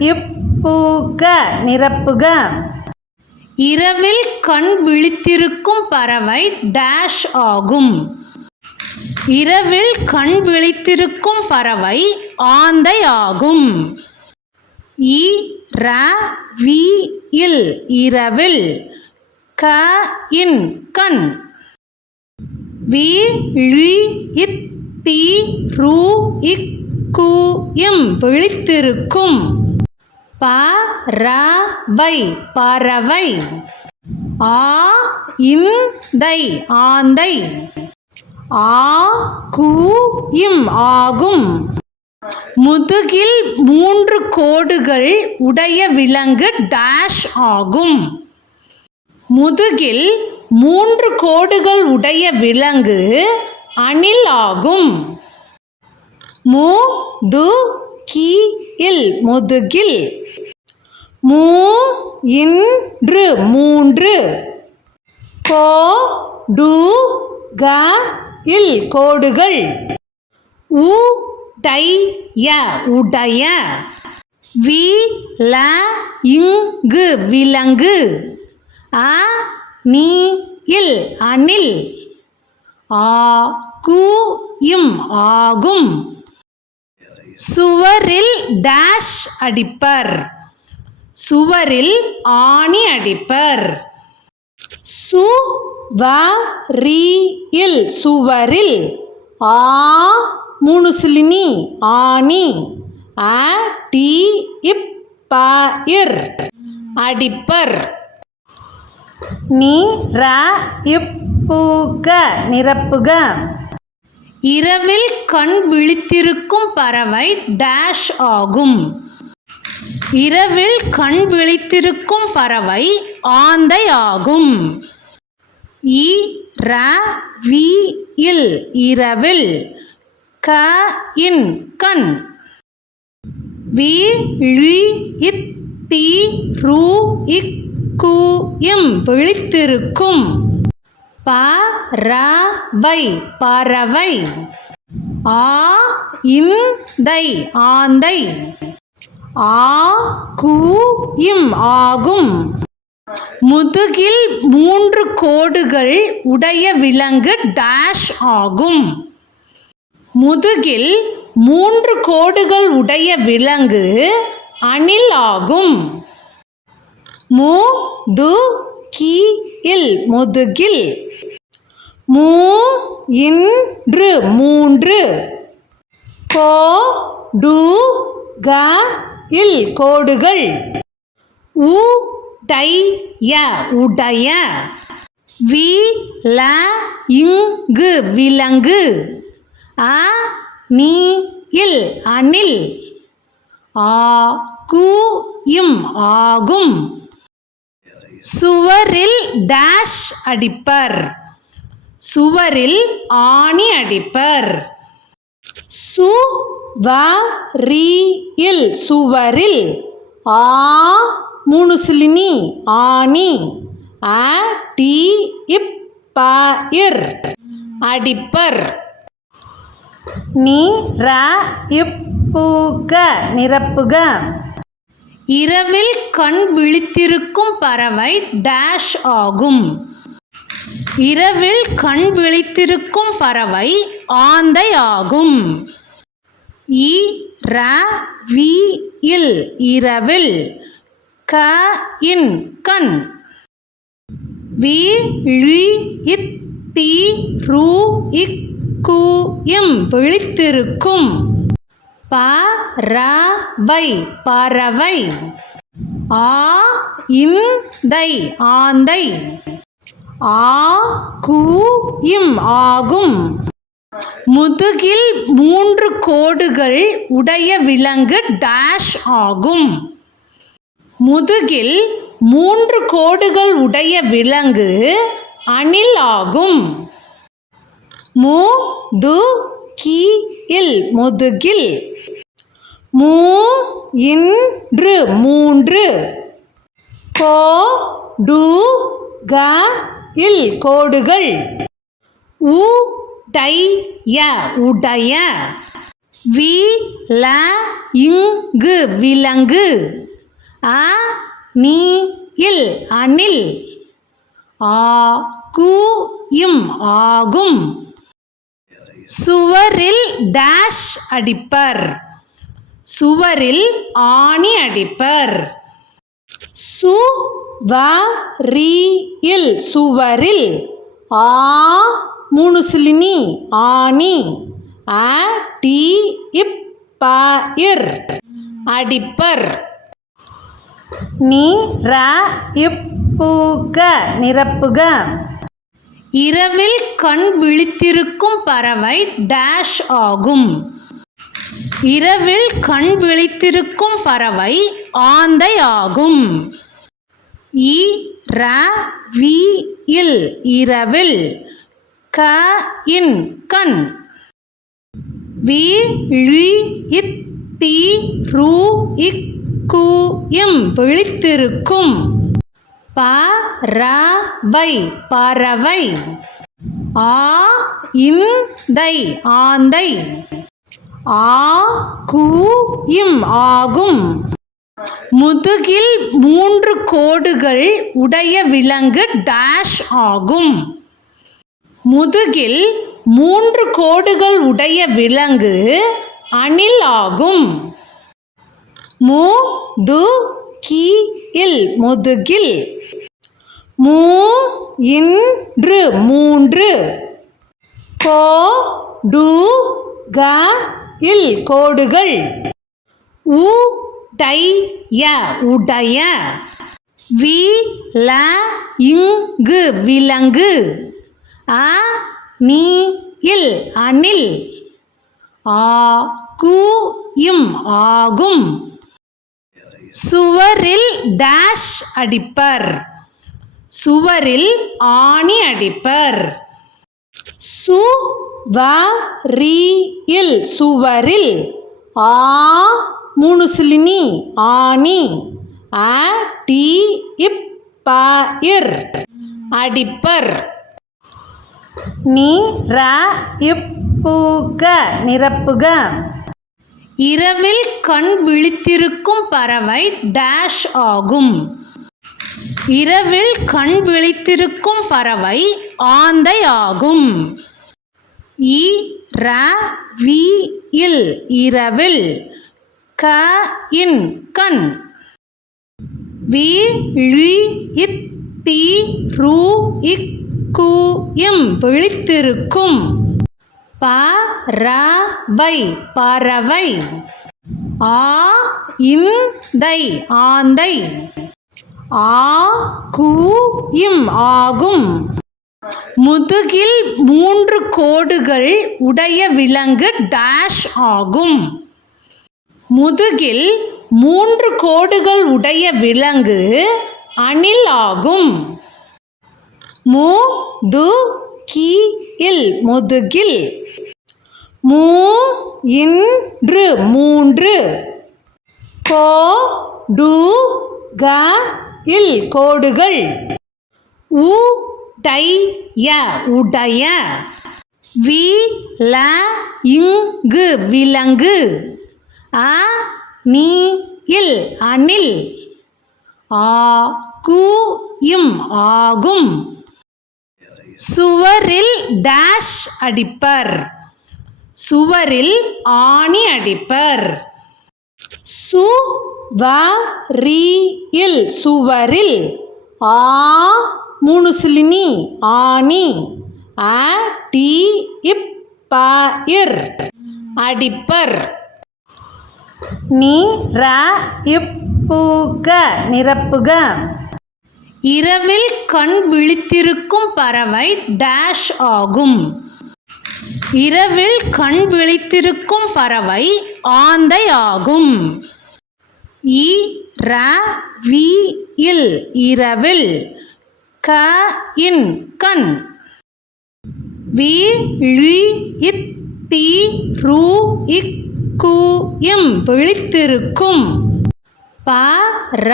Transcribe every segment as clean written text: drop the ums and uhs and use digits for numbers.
நிரப்புக நிரப்புக. இரவில் கண் விழித்திருக்கும் பறவை டேஷ் ஆகும். இரவில் கண் விழித்திருக்கும் பறவை ஆந்தை ஆகும். இரவில் இரவில் கண் விழித்திருக்கும் பறவை பறவை ஆந்தை ஆகும். முதுகில் 3 கோடுகள் உடைய விலங்கு டேஷ் ஆகும். முதுகில் 3 கோடுகள் உடைய விலங்கு அணில் ஆகும். முதுகில் முதுகில் 3 கோடுகள் உடைய விலங்கு அணில் ஆகும். சுவரில் டேஷ் அடிப்பர். சுவரில் ஆணி அடிப்பர். சுவரில் சுவரில் ஆணி அடிப்பர். நிரப்புக நிரப்புக. இரவில் கண் விழித்திருக்கும் பறவை டேஷ் ஆகும். இரவில் கண் விழித்திருக்கும் பறவை ஆந்தை ஆகும். இரவில் இரவில் கண் விழித்திருக்கும் பறவை பறவை ஆந்தை ஆகும். முதுகில் 3 கோடுகள் உடைய விலங்கு டேஷ் ஆகும். முதுகில் 3 கோடுகள் உடைய விலங்கு அணில் ஆகும். முதுகில் முதுகில் 3 கோடுகள் உடைய விலங்கு அணில் ஆகும். சுவரில் டேஷ் அடிப்பர். சுவரில் ஆணி அடிப்பர். சுவரில் சுவரில் ஆணி அடிப்பர். நிரப்புக நிரப்புக. இரவில் கண் விழித்திருக்கும் பறவை டேஷ் ஆகும். இரவில் கண் விழித்திருக்கும் பறவை ஆந்தை ஆகும். இரவில் இரவில் கண் விழித்திருக்கும் பறவை பறவை ஆந்தை ஆகும். முதுகில் 3 கோடுகள் உடைய விலங்கு டேஷ் ஆகும். முதுகில் 3 கோடுகள் உடைய விலங்கு அணில் ஆகும். முதுகில் முதுகில் 3 கோடுகள் உடைய வி ல இங்கு விலங்கு அ நீ இல் அணில் ஆ கு இம் ஆகும் சுவரில் டேஷ் அடிப்பர் சுவரில் ஆணி அடிப்பர் சு வ ரி இல் சுவரில் ஆ மூணு சிலினி ஆணி அ டி இப் ப இர் அடிப்பர் நி ர இப் பு க நிரப்புக இரவில் கண் விழித்திருக்கும் பறவை டேஷ் ஆகும் இரவில் கண் விழித்திருக்கும் பறவை ஆந்தை ஆகும் இ ர வி இல் இரவில் க இன் கண் வி ழி இத் தி ரு இக் கு இம் விழித்திருக்கும் ப ர வை பறவை ஆ இந்தை ஆந்தை ஆ கு இம் ஆகும் முதுகில் 3 கோடுகள் உடைய விலங்கு டேஷ் ஆகும் முதுகில் 3 கோடுகள் உடைய விலங்கு அணில் ஆகும் மு து கி இல் முதுகில் மூ இன்று 3 கோ டு க இல் கோடுகள் உ டை ய உடைய வி ல இங்கு விலங்கு அ நீ இல் அணில் ஆ கு இம் ஆகும் சுவரில் டேஷ் அடிப்பர் சுவரில் ஆணி அடிப்பர் சு வ ரி இல் சுவரில் ஆ மூணு சிலினி ஆணி அ டி இப் ப இர் அடிப்பர் நி ர இப் பு க நிரப்புக இரவில் கண் விழித்திருக்கும் பறவை டேஷ் ஆகும் இரவில் கண் விழித்திருக்கும் பறவை ஆந்தை ஆகும் இ ர வி இல் இரவில் க இன் கண் வி ழி இத் தி ரு இக் கு இம் விழித்திருக்கும் ப ர வை பறவை ஆ இந்தை ஆந்தை ஆ கு இம் ஆகும் முதுகில் 3 கோடுகள் உடைய விலங்கு டேஷ் ஆகும் முதுகில் 3 கோடுகள் உடைய விலங்கு அணில் ஆகும் மு து கி இல் முதுகில் மூ இன்று 3 கோ டு க இல் கோடுகள் உ டை ய உடைய வி ல இங்கு விலங்கு அ நீ இல் அணில் ஆ கு இம் ஆகும் சுவரில் டேஷ் அடிப்பர் சுவரில் ஆணி அடிப்பர் சு வ ரி இல் சுவரில் ஆ மூணு சிலினி ஆணி அ டி இப் ப இர் அடிப்பர் நி ர இப் பு க நிரப்புக இரவில் கண் விழித்திருக்கும் பறவை டேஷ் ஆகும் இரவில் கண் விழித்திருக்கும் பறவை ஆந்தை ஆகும் இ ர வி இல் இரவில் க இன் கண் வி ழி இத் தி ரு இக் கு இம் விழித்திருக்கும் ப ர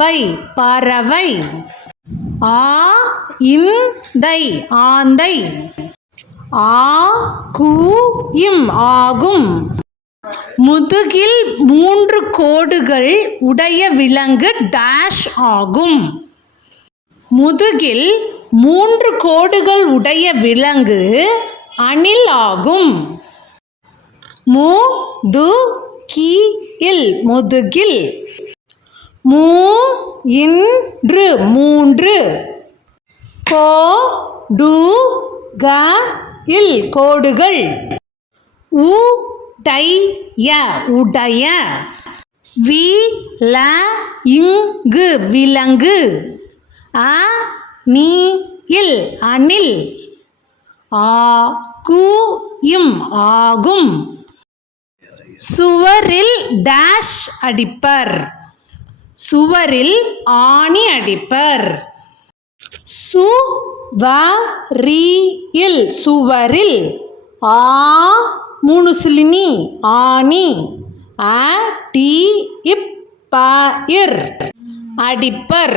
வை பறவை ஆ இந்தை ஆந்தை ஆ கு இம் ஆகும் முதுகில் 3 கோடுகள் உடைய விலங்கு டேஷ் ஆகும். முதுகில் 3 கோடுகள் உடைய விலங்கு அணில் ஆகும். முதுகில் முதுகில். இன்று 3 கோடுகள் கோடுகள். உடைய உடைய. விலங்கு விலங்கு. அணில் அணில். ஆகும் ஆகும். சுவரில் டேஷ் அடிப்பர். சுவரில் ஆணி அடிப்பர். சுவரில் சுவரில். 3 சிலினி ஆணி. அடிப்பர் அடிப்பர்.